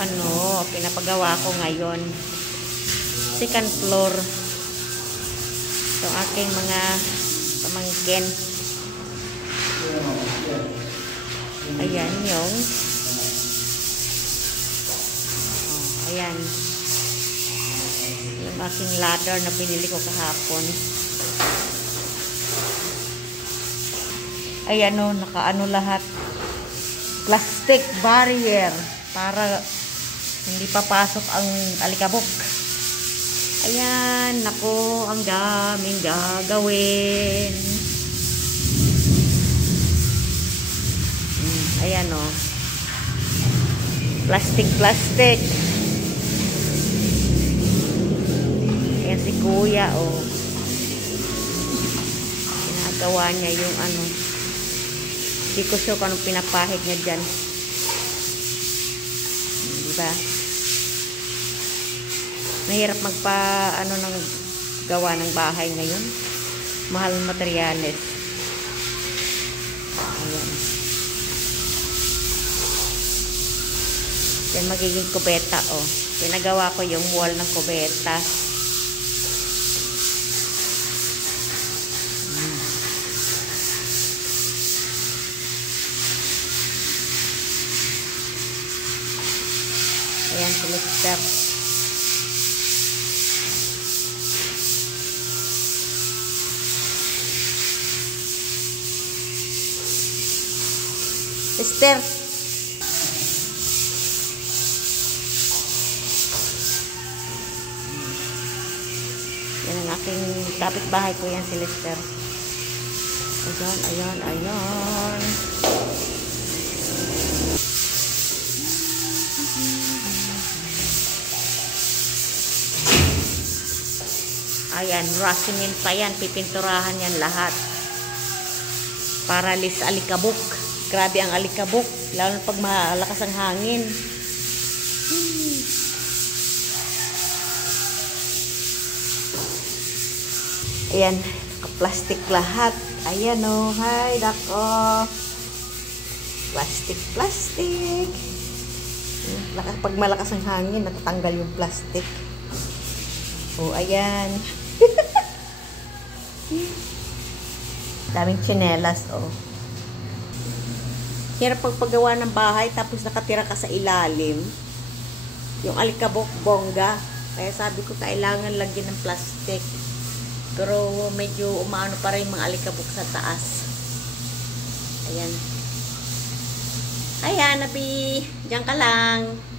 ano, pinapagawa ko ngayon. Second floor. Yung aking mga pamangkin. Ayan yung ayan yung aking ladder na pinili ko kahapon. Ayan o, nakaano lahat. Plastic barrier para hindi papasok ang alikabok. Ayan, nako, ang daming gagawin. Ayan o. Plastic. Ayan si kuya o. Ginagawa niya yung ano. Hindi ko sure kung anong pinapahid niya dyan. Diba? Mahirap ano ng gawa ng bahay ngayon. Mahal ng materyales. Ayan. Yan magiging kubeta oh. Pinagawa ko yung wall ng kubeta. Ayan, Mister. Mister. Yan ang aking kapitbahay ko yan si Lester. Ayan. Ayan, rasimin pa yan. Pipinturahan yan lahat. Para lis alikabok. Grabe ang alikabok. Lalo na pag malakas ang hangin. Ayan, plastic lahat. Ayan o. Hay, dako. Plastic. Pag malakas ang hangin, natatanggal yung plastic. Oh, ayan. Daming tsinelas, oh. Hirap pagpagawa ng bahay, tapos nakatira ka sa ilalim. Yung alikabok, bongga. Kaya sabi ko, kailangan lagyan ng plastic. Pero medyo umaano pa rin mga alikabok sa taas. Ayan. Ayan, Nabi. Diyan ka lang.